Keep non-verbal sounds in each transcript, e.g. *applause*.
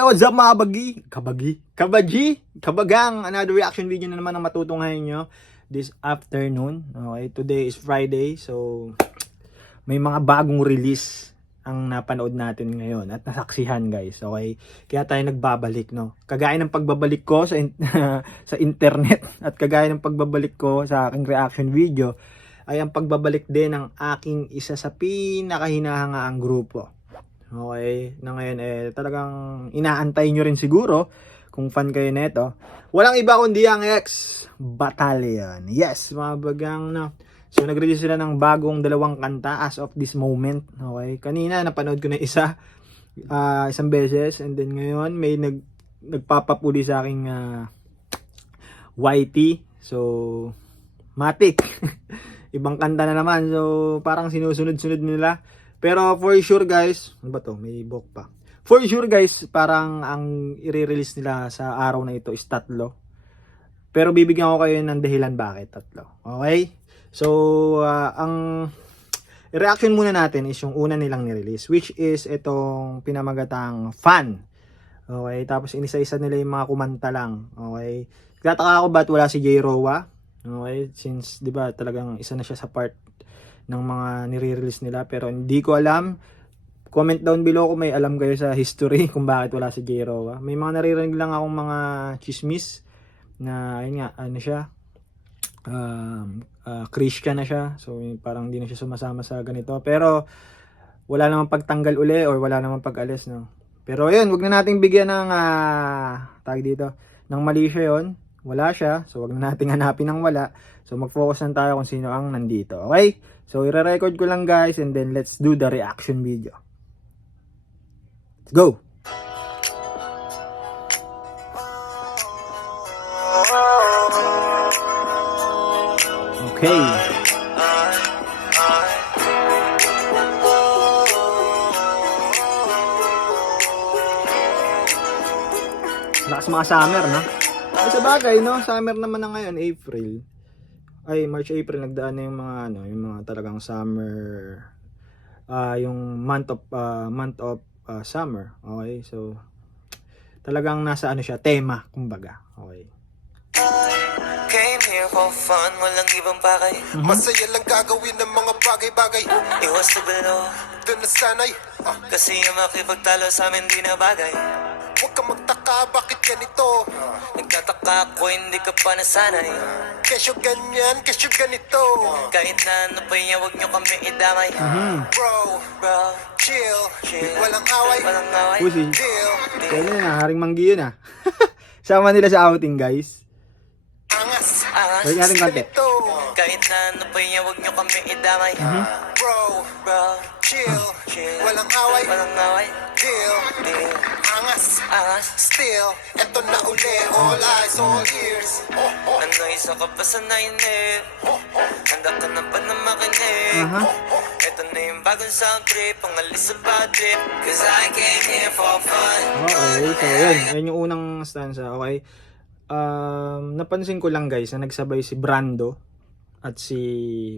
Okay, what's up mga kabagi? Kabagi? Kabaji? Kabagang? Another reaction video na naman ang matutunghayan nyo this afternoon. Okay, today is Friday. So, may mga bagong release ang napanood natin ngayon at nasaksihan guys. Okay? Kaya tayo nagbabalik, no? Kagaya ng pagbabalik ko sa in- *laughs* sa internet at kagaya ng pagbabalik ko sa aking reaction video ay ang pagbabalik din ng aking isa sa pinakahinahangaang grupo. Okay, na ngayon eh talagang inaantay nyo rin siguro kung fan kayo neto. Walang iba kundi ang X Battalion. Yes, mga bagang no. So nag-release sila ng bagong dalawang kanta as of this moment. Okay, kanina napanood ko na isa ah, isang beses and then ngayon may nag nagpapapuli sa aking ah, YT. So Matic. *laughs* Ibang kanta na naman. So parang sinusunod-sunod nila. Pero for sure guys, ano ba to? May book pa. For sure guys, parang ang i-release nila sa araw na ito is tatlo. Pero bibigyan ko kayo ng dahilan bakit tatlo. Okay? So, ah, ang reaction muna natin is yung una nilang nirelease which is itong pinamagatang fan. Okay? Tapos inisa-isa nila yung mga kumanta lang. Okay? Tataka ako ba't wala si J. Rowa? Okay? Since, di ba, talagang isa na siya sa part ng mga nire-release nila pero hindi ko alam comment down below kung may alam kayo sa history *laughs* kung bakit wala si J. Rowa. May mga naririnig lang akong mga chismis na ayun nga ano siya um, uh, Christian na siya so parang hindi na siya sumasama sa ganito pero wala namang pagtanggal uli or wala namang pag-alis no. Pero ayun, wag na nating bigyan ng ah, tawag dito ng mali siya yun. Wala siya. So, wag na nating hanapin ng wala. So, mag-focus lang tayo kung sino ang nandito. Okay? So, i-record ko lang guys and then let's do the reaction video. Let's go! Okay. Lakas mga summer, no? Ay, sa bagay, no? Summer naman na ngayon, April. Ay, March, April, nagdaan na yung mga, ano, yung mga talagang summer, ah yung month of, ah, month of ah, summer. Okay, so, talagang nasa ano siya, tema, kumbaga. Okay. Came here for fun, walang ibang bagay Masaya lang gagawin ng mga bagay-bagay Iwas to below Doon na sanay ah, Kasi yung makipagtalo sa amin di na bagay Huwag kang magtaka bakit ganito? Nagtataka ako hindi ka pa nasanay. Kesyo ganyan, kesyo ganito. Kahit na ano pa yan, huwag nyo kami idamay. Bro, Bro, chill, chill. Walang away, Walang away. Pusi. deal Kaya na yun, haring manggi yun ah. *laughs* Sama nila sa outing guys. Angas, Angas. Konti. ganito. Kahit na ano pa yan, huwag nyo kami idamay. Bro, Bro, chill, chill. Walang away, Walang away. Deal Deal Angas still Eto na uli, all eyes, all ears oh, oh. Ano isa ka pa sa nainip Handa ka na ba na makinig Aha. Ito na yung bagong sound trip Ang alis sa bad trip Cause I came here for fun Okay, so yun. Yan yung unang stanza. Okay. Um, napansin ko lang guys na nagsabay si Brando at si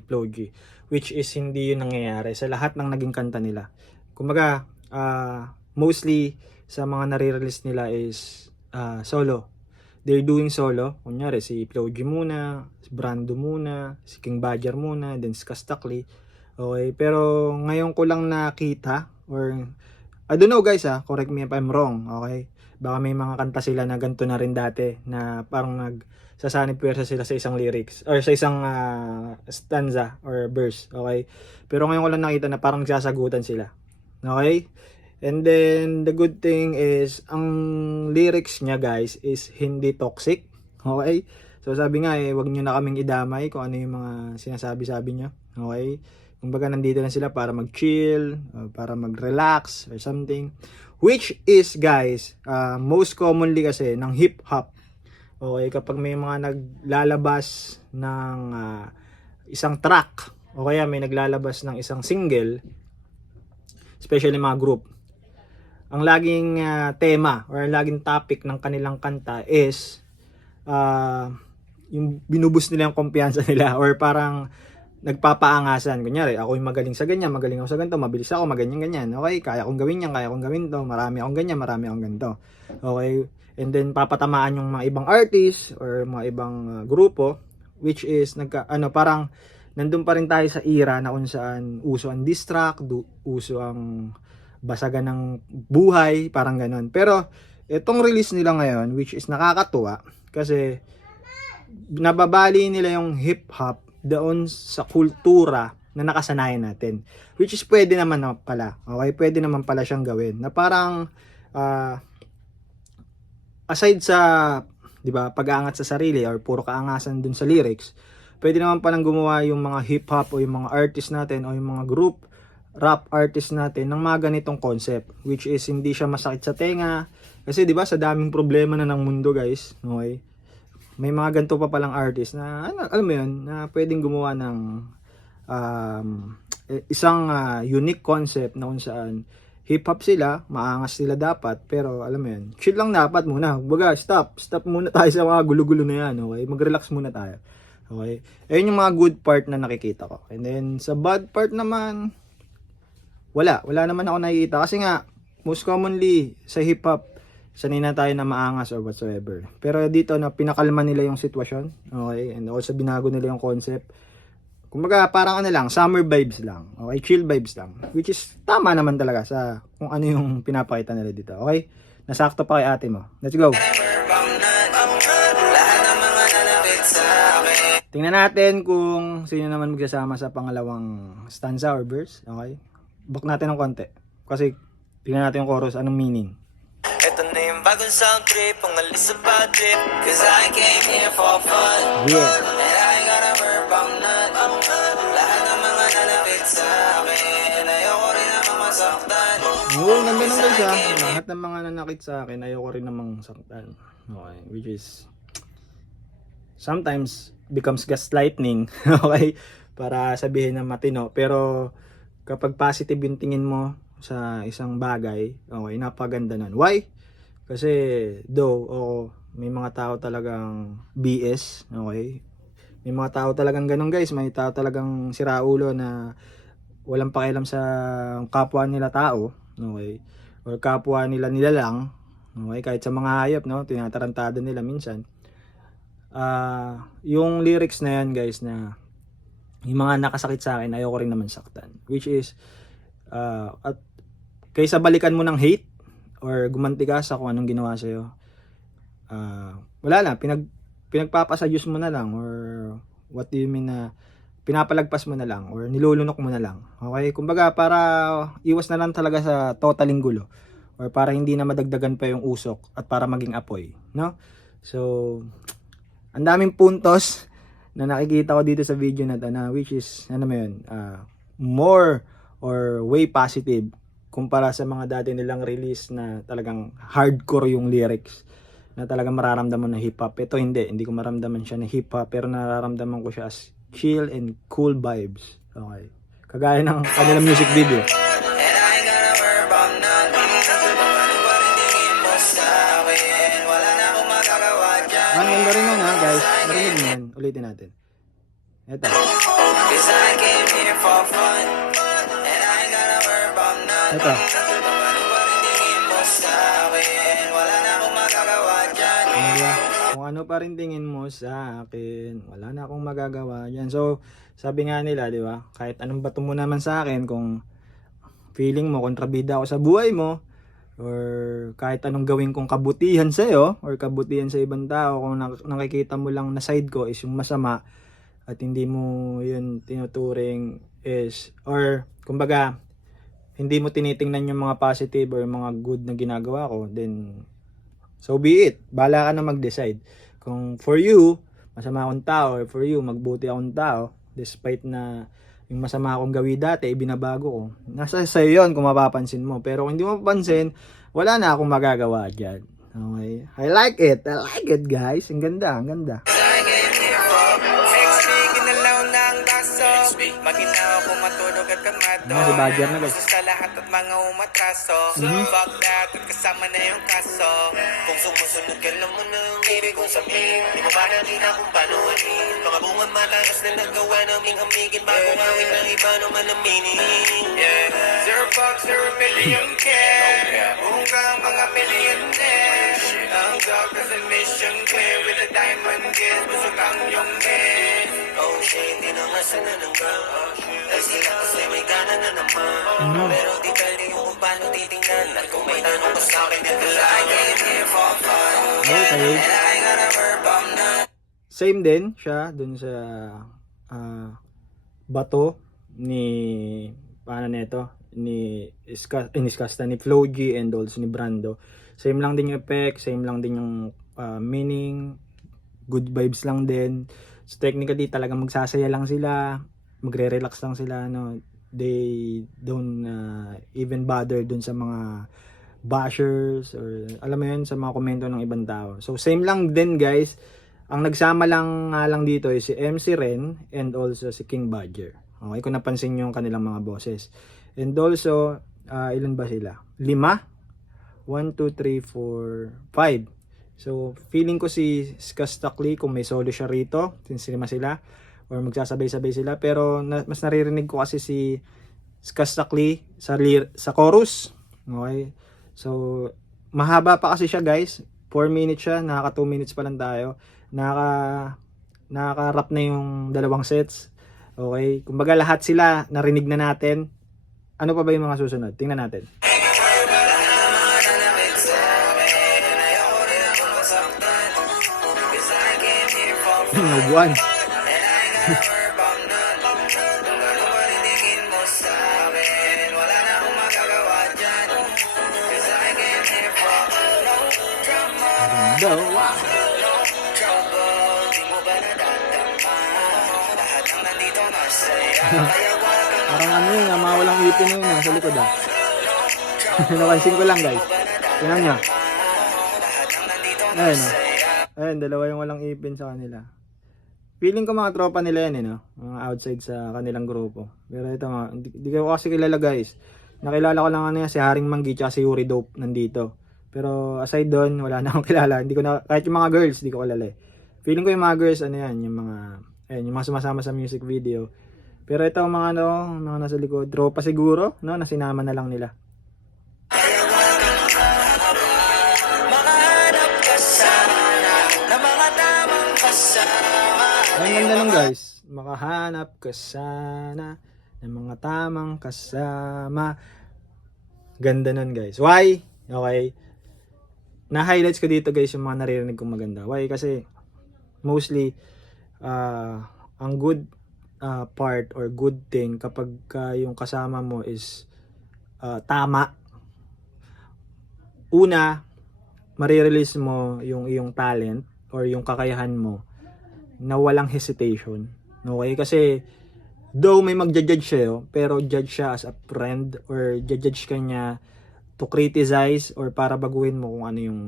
Floji. Which is hindi yun nangyayari sa lahat ng naging kanta nila. Kumbaga, ah, mostly sa mga nare-release nila is ah, solo. They're doing solo. Kunyari, si Floji muna, si Brando muna, si King Badger muna, then si Kastakli. Okay, pero ngayon ko lang nakita or I don't know guys ah, correct me if I'm wrong, okay? Baka may mga kanta sila na ganito na rin dati na parang nag sasanib pwersa sila sa isang lyrics or sa isang ah, stanza or verse, okay? Pero ngayon ko lang nakita na parang sasagutan sila. Okay? And then the good thing is ang lyrics niya guys is hindi toxic, okay? So sabi nga eh, wag niyo na kaming idamay kung ano yung mga sinasabi-sabi niya, okay? Kumbaga nandito lang sila para mag-chill, uh, para mag-relax or something. Which is guys, uh, most commonly kasi ng hip hop. Okay, kapag may mga naglalabas ng uh, isang track o kaya may naglalabas ng isang single, especially mga group, ang laging uh, tema or ang laging topic ng kanilang kanta is uh, yung binubus nila yung kumpiyansa *laughs* nila or parang nagpapaangasan. Kunyari, ako yung magaling sa ganyan, magaling ako sa ganito, mabilis ako, maganyan ganyan. Okay, kaya kong gawin yan, kaya kong gawin to, marami akong ganyan, marami akong ganito. Okay, and then papatamaan yung mga ibang artist or mga ibang uh, grupo which is nagka ano parang nandun pa rin tayo sa era na kung saan uso ang diss track, du- uso ang basagan ng buhay, parang ganon. Pero itong release nila ngayon which is nakakatuwa kasi nababali nila yung hip hop doon sa kultura na nakasanayan natin. Which is pwede naman na pala. Okay, pwede naman pala siyang gawin. Na parang ah, aside sa 'di ba, pag-aangat sa sarili or puro kaangasan dun sa lyrics, pwede naman palang gumawa yung mga hip hop o yung mga artist natin o yung mga group rap artist natin ng mga ganitong concept which is hindi siya masakit sa tenga kasi 'di ba sa daming problema na ng mundo guys okay may mga ganito pa palang artist na ano, alam mo yun na pwedeng gumawa ng um, eh, isang ah, unique concept na kung saan hip hop sila, maangas sila dapat, pero alam mo yun, chill lang dapat muna. Baga, stop. Stop muna *laughs* tayo sa mga gulo-gulo na yan, okay? Mag-relax muna tayo. Okay? Ayun yung mga good part na nakikita ko. And then, sa bad part naman, wala. Wala naman ako nakikita. Kasi nga, most commonly, sa hip hop, sanay na tayo na maangas or whatsoever. Pero dito, na pinakalma nila yung sitwasyon. Okay? And also, binago nila yung concept. Kumbaga, parang ano lang, summer vibes lang. Okay, chill vibes lang. Which is, tama naman talaga sa kung ano yung pinapakita nila dito. Okay? Nasakto pa kay ate mo. Let's go. Tingnan natin kung sino naman magsasama sa pangalawang stanza or verse. Okay? Book natin ng konti. Kasi, tingnan natin yung chorus, anong meaning. Ito na yung bagong sound trip Ang alis sa bad trip Cause I came here for fun Yeah. And I got a verb, I'm not Lahat ng mga nalapit sa akin Ayoko rin naman masaktan Oo, ganda ng guys ha. Lahat ng mga nanakit sa akin, ayoko rin namang saktan. Okay, which is sometimes becomes gaslighting, *laughs* okay? Para sabihin na matino. Pero kapag positive yung tingin mo sa isang bagay, okay, napaganda nun. Why? Kasi though, oo, may mga tao talagang BS, okay? May mga tao talagang ganun guys, may tao talagang siraulo na walang pakialam sa kapwa nila tao, okay? Or kapwa nila nila lang, okay? Kahit sa mga hayop, no? Tinatarantado nila minsan. Ah, yung lyrics na yan, guys, na yung mga nakasakit sa akin, ayoko rin naman saktan. Which is, ah, at kaysa balikan mo ng hate, or gumanti ka sa kung anong ginawa sa'yo, ah, wala na, pinag, pinagpapasadyos mo na lang, or what do you mean na, pinapalagpas mo na lang or nilulunok mo na lang. Okay? Kumbaga para iwas na lang talaga sa totaling gulo or para hindi na madagdagan pa yung usok at para maging apoy, no? So ang daming puntos na nakikita ko dito sa video na na which is ano mo yun, ah, more or way positive kumpara sa mga dati nilang release na talagang hardcore yung lyrics na talagang mararamdaman na hip hop. Ito hindi, hindi ko maramdaman siya na hip hop pero nararamdaman ko siya as chill and cool vibes. Okay. Kagaya ng kanilang music video. Rin nun ha guys. Narinig mo yan. Ulitin natin. Ito. Ito. Kung ano pa rin tingin mo sa akin, wala na akong magagawa yan. So, sabi nga nila, di ba? Kahit anong bato mo naman sa akin, kung feeling mo, kontrabida ako sa buhay mo, or kahit anong gawin kong kabutihan sa'yo, or kabutihan sa ibang tao, kung nak- nakikita mo lang na side ko is yung masama, at hindi mo yun tinuturing is, or, kumbaga, hindi mo tinitingnan yung mga positive or mga good na ginagawa ko, then So be it. Bala ka na mag-decide. Kung for you, masama akong tao, or for you, magbuti akong tao, despite na yung masama akong gawi dati, ibinabago ko. Nasa sa'yo yun kung mapapansin mo. Pero kung hindi mo mapapansin, wala na akong magagawa dyan. Okay? I like it. I like it, guys. Ang ganda, ang ganda. Maginaw ako matulog at kamato Ano, si Badger na, guys. Sa lahat at mga umatraso Fuck that, at kasama na yung kaso Kung sumusunod ka lang mo na yung ibig kong sabihin Di mo ba nakita kung paano Mga bunga malakas na nagawa naming hamigin Bago ngawin ng iba naman ang meaning Yeah Zero bucks, zero million care ang mga millionaire Ang job is a mission clear With a diamond kiss Busog ang iyong kiss Oh shit, hindi na nga sana ng gang Dahil sila kasi may gana na naman Pero di pwede yung kung paano titingnan At kung may tanong ka sa akin Ito lang I came here for fun Okay. And I got a verb, I'm not Same din siya dun sa ah, bato ni paano nito ni Iska, ni Iskasta, ni Floji and also ni Brando. Same lang din yung effect, same lang din yung ah, meaning, good vibes lang din. So technically talagang magsasaya lang sila, magre-relax lang sila no. They don't ah, even bother dun sa mga bashers or alam mo yun sa mga komento ng ibang tao. So same lang din guys. Ang nagsama lang nga lang dito is si MC Ren and also si King Badger. Okay, kung napansin yung kanilang mga boses. And also, ah, ilan ba sila? Lima? 1, 2, 3, 4, 5. So, feeling ko si Skastakli kung may solo siya rito, since lima sila, or magsasabay-sabay sila. Pero na, mas naririnig ko kasi si Skastakli sa, sa chorus. Okay? So, mahaba pa kasi siya guys. 4 minutes siya, nakaka 2 minutes pa lang tayo. Nakaka nakaka-rap na yung dalawang sets. Okay? Kumbaga lahat sila narinig na natin. Ano pa ba yung mga susunod? Tingnan natin. Nabuan. Ganda, wow. Parang ano yun, ah, mga walang ipin na yun ah, sa likod ah. *laughs* Napansin ko lang guys. Tingnan nyo. Ayun ah. Ayun, dalawa yung walang ipin sa kanila. Feeling ko mga tropa nila yan eh, no? Mga outside sa kanilang grupo. Pero ito nga, hindi, hindi ko kasi kilala guys. Nakilala ko lang ano yan, si Haring Manggi tsaka si Yuri Dope nandito. Pero aside doon, wala na akong *laughs* kilala. Hindi ko na, kahit yung mga girls, hindi ko kilala eh. Feeling ko yung mga girls, ano yan, yung mga, ayun, yung mga sumasama sa music video. Pero ito ang mga ano, mga nasa likod, tropa siguro, no, na sinama na lang nila. Ang ganda nun guys, makahanap ka sana ng mga tamang kasama. Ganda nun guys. Why? Okay. Na-highlights ko dito guys yung mga naririnig kong maganda. Why? Kasi mostly ah, ang good ah, part or good thing kapag ka yung kasama mo is ah, tama. Una, marirelease mo yung iyong talent or yung kakayahan mo na walang hesitation. Okay? Kasi, though may magja-judge sa'yo, pero judge siya as a friend or judge ka niya to criticize or para baguhin mo kung ano yung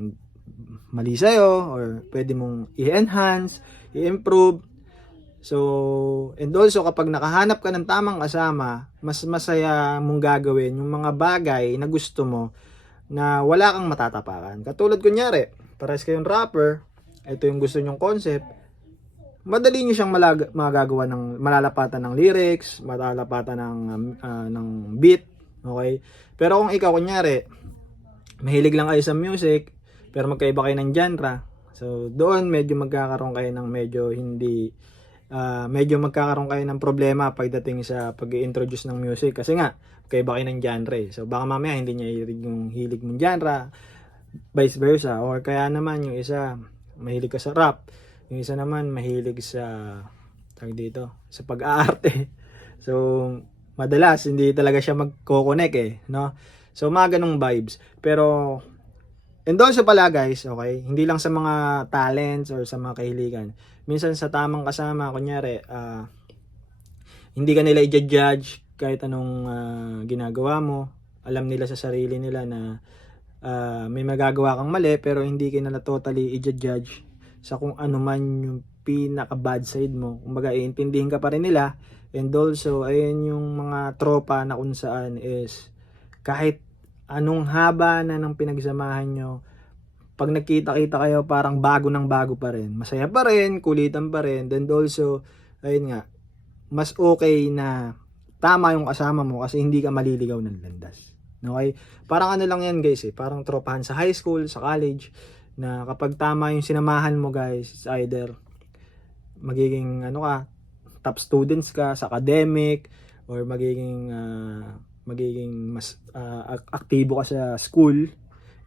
mali sa'yo or pwede mong i-enhance, i-improve. So, and also kapag nakahanap ka ng tamang kasama, mas masaya mong gagawin yung mga bagay na gusto mo na wala kang matatapakan. Katulad kunyari, pares kayong rapper, ito yung gusto nyong concept, madali nyo siyang malag- magagawa ng malalapatan ng lyrics, malalapatan ng ah, ng beat, okay? Pero kung ikaw kunyari, mahilig lang kayo sa music, pero magkaiba kayo ng genre, so doon medyo magkakaroon kayo ng medyo hindi ah, medyo magkakaroon kayo ng problema pagdating sa pag-introduce ng music kasi nga magkaiba kayo ng genre. eh. So baka mamaya hindi niya hilig yung hilig mong genre, vice versa or kaya naman yung isa mahilig ka sa rap, yung isa naman mahilig sa tawag dito, sa pag-aarte. *laughs* So madalas hindi talaga siya magko-connect eh, no? So mga ganong vibes. Pero and also pala guys, okay, hindi lang sa mga talents or sa mga kahiligan. Minsan sa tamang kasama, kunyari, ah, hindi ka nila i-judge kahit anong ah, ginagawa mo. Alam nila sa sarili nila na ah, may magagawa kang mali pero hindi ka nila totally i-judge sa kung ano man yung pinaka bad side mo. Kumbaga, iintindihin ka pa rin nila. And also, ayun yung mga tropa na kung saan is kahit anong haba na ng pinagsamahan nyo, pag nagkita-kita kayo, parang bago ng bago pa rin. Masaya pa rin, kulitan pa rin. Then also, ayun nga, mas okay na tama yung kasama mo kasi hindi ka maliligaw ng landas. Okay? Parang ano lang yan guys eh, parang tropahan sa high school, sa college, na kapag tama yung sinamahan mo guys, it's either magiging ano ka, top students ka sa academic, or magiging ah, magiging mas ak- aktibo ka sa school,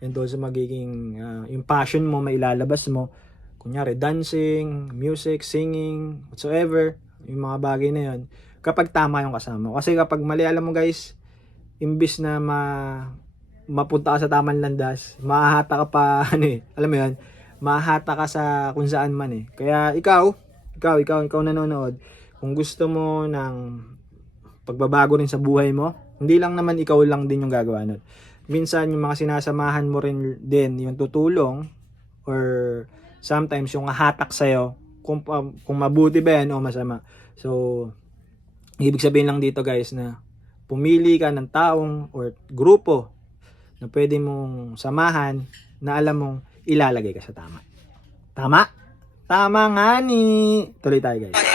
and also magiging ah, yung passion mo mailalabas mo kunyari dancing, music, singing, whatsoever, yung mga bagay na yun, kapag tama yung kasama. Kasi kapag mali, alam mo guys, imbis na ma mapunta ka sa tamang landas, mahahata ka pa, *laughs* ano eh, alam mo yun, mahahata ka sa kung saan man eh. Kaya ikaw, ikaw, ikaw, ikaw nanonood, kung gusto mo ng pagbabago rin sa buhay mo, hindi lang naman ikaw lang din yung gagawa nun. Minsan yung mga sinasamahan mo rin din yung tutulong or sometimes yung hatak sa'yo kung, pa- kung mabuti ba yan o masama. So, ibig sabihin lang dito guys na pumili ka ng taong or grupo na pwede mong samahan na alam mong ilalagay ka sa tama. Tama? Tama nga ni. Tuloy tayo guys.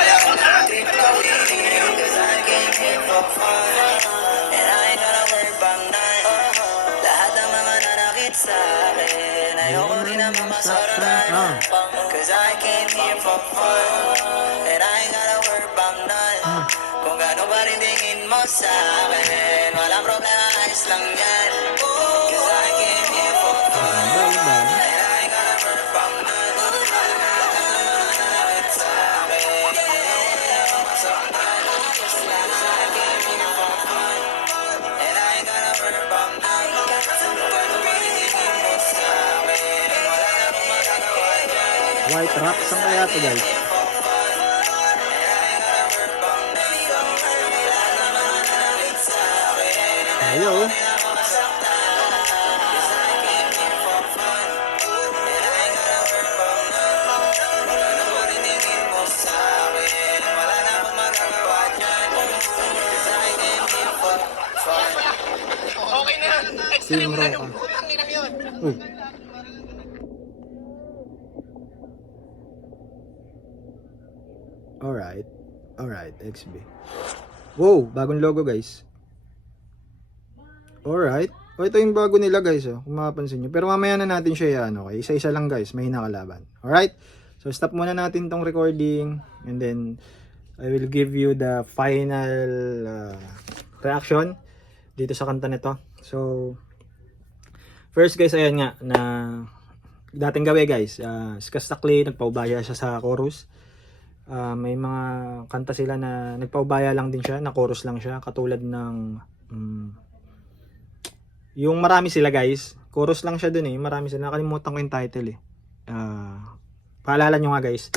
White rock. Saan kaya to guys? Ayo. Okay na ina yun. Uy. Alright. Alright, XB. Wow, bagong logo guys. Alright. O ito yung bago nila guys oh, kung mapapansin nyo. Pero mamaya na natin siya yan, okay? Isa-isa lang guys, may nakalaban. Alright? So stop muna natin tong recording and then I will give you the final uh, reaction dito sa kanta nito. So, First guys, ayan nga, na dating gawi guys, uh, si Kastakli, nagpaubaya siya sa chorus. Ah, may mga kanta sila na nagpaubaya lang din siya, na chorus lang siya, katulad ng, mm, yung marami sila guys, chorus lang siya dun eh, marami sila, nakalimutan ko yung title eh. Ah, paalala nyo nga guys.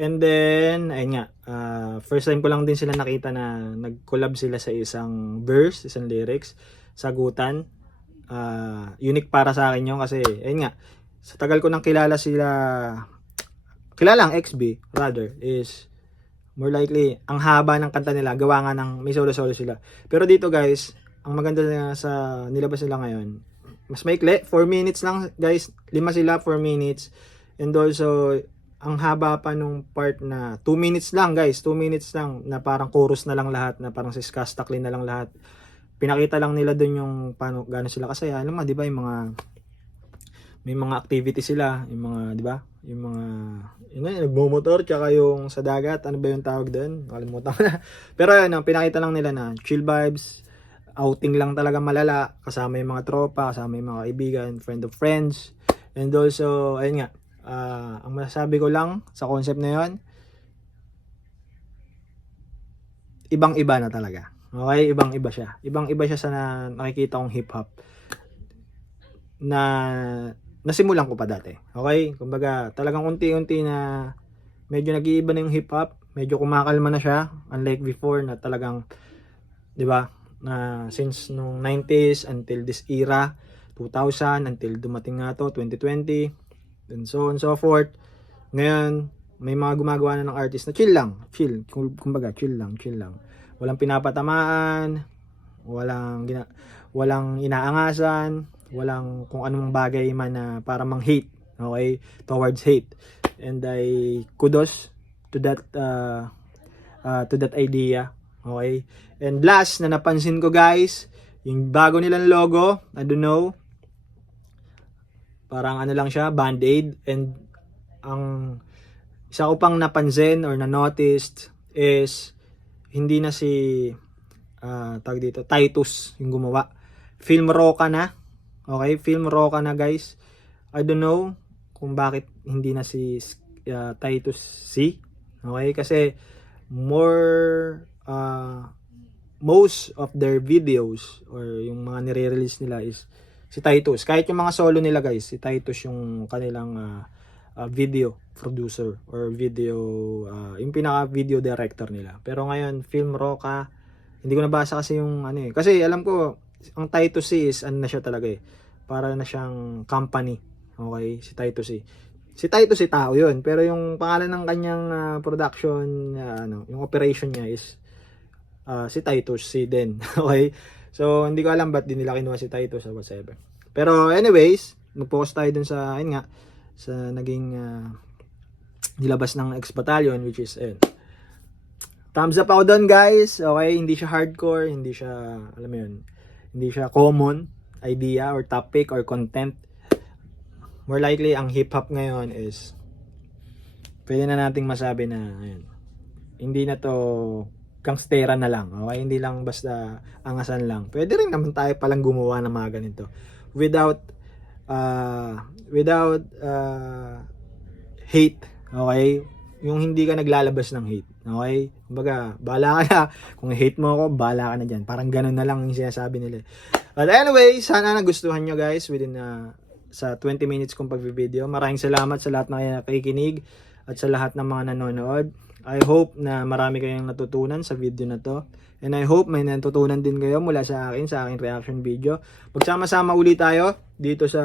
And then, ayun nga, ah, first time ko lang din sila nakita na nag-collab sila sa isang verse, isang lyrics, sagutan ah, unique para sa akin yun kasi ayun nga sa tagal ko nang kilala sila kilala ang XB rather is more likely ang haba ng kanta nila gawa nga ng may solo solo sila pero dito guys ang maganda na sa nilabas nila ngayon mas maikli 4 minutes lang guys lima sila 4 minutes and also ang haba pa nung part na 2 minutes lang guys 2 minutes lang na parang chorus na lang lahat na parang si Skastakli na lang lahat pinakita lang nila doon yung paano gaano sila kasaya. Alam mo, 'di ba, yung mga may mga activity sila, yung mga, 'di ba? Yung mga yun nga, nagmo-motor tsaka yung sa dagat, ano ba yung tawag doon? Nakalimutan ko na. *laughs* Pero yun, ang pinakita lang nila na chill vibes, outing lang talaga malala, kasama yung mga tropa, kasama yung mga kaibigan, friend of friends. And also, ayun nga, ah, ang masasabi ko lang sa concept na yun, ibang-iba na talaga. Okay, ibang-iba siya. Ibang-iba siya sa na, nakikita kong hip-hop na nasimulan ko pa dati. Okay? Kumbaga, talagang unti-unti na medyo nag-iiba na yung hip-hop. Medyo kumakalma na siya. Unlike before na talagang, di ba, na since nung 90s until this era, 2000 until dumating nga to, 2020, and so on and so forth. Ngayon, may mga gumagawa na ng artist na chill lang. Chill. Kumbaga, chill lang, chill lang walang pinapatamaan, walang gina, walang inaangasan, walang kung anong bagay man na para mang hate okay, towards hate. And I kudos to that uh, uh, to that idea. Okay? And last na napansin ko guys, yung bago nilang logo, I don't know, parang ano lang siya, band-aid and ang isa ko pang napansin or na-noticed is hindi na si ah tag dito, Titus yung gumawa. Film Roca na. Okay, Film Roca na guys. I don't know kung bakit hindi na si ah, Titus C. Okay, kasi more ah, most of their videos or yung mga nire-release nila is si Titus. Kahit yung mga solo nila guys, si Titus yung kanilang ah, ah, video producer or video ah, yung pinaka video director nila. Pero ngayon Film Roca hindi ko nabasa kasi yung ano eh. Kasi alam ko ang Titus C is ano na siya talaga eh. Para na siyang company. Okay, si Titus C. Si Titus si tao 'yun, pero yung pangalan ng kanyang ah, production ah, ano, yung operation niya is ah, si Titus C din. *laughs* okay? So hindi ko alam ba't di nila kinuha si Titus or whatever. Pero anyways, mag-focus tayo dun sa ayun nga sa naging ah, nilabas ng X Battalion which is ayun. Thumbs up ako doon guys. Okay, hindi siya hardcore, hindi siya alam mo yun, hindi siya common idea or topic or content. More likely ang hip hop ngayon is pwede na nating masabi na ayun, hindi na to gangstera na lang. Okay, hindi lang basta angasan lang. Pwede rin naman tayo palang gumawa ng mga ganito without uh, without uh, hate. Okay? Yung hindi ka naglalabas ng hate. Okay? Kumbaga, bahala ka na. Kung hate mo ako, bahala ka na dyan. Parang ganun na lang yung sinasabi nila. But anyway, sana nagustuhan nyo guys within uh, sa 20 minutes kong pag-video. Maraming salamat sa lahat na nakikinig at sa lahat ng mga nanonood. I hope na marami kayong natutunan sa video na to. And I hope may natutunan din kayo mula sa akin, sa aking reaction video. Magsama-sama ulit tayo dito sa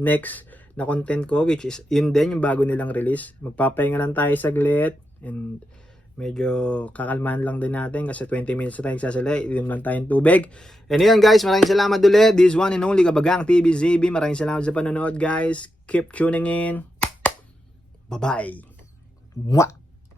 next na content ko which is yun din yung bago nilang release. Magpapahinga lang tayo saglit and medyo kakalmahan lang din natin kasi 20 minutes na tayo nagsasalay. Inom lang tayong tubig. And yun guys, maraming salamat ulit. This one and only Kabagang TV ZB. Maraming salamat sa panonood guys. Keep tuning in. Bye-bye. Mwah!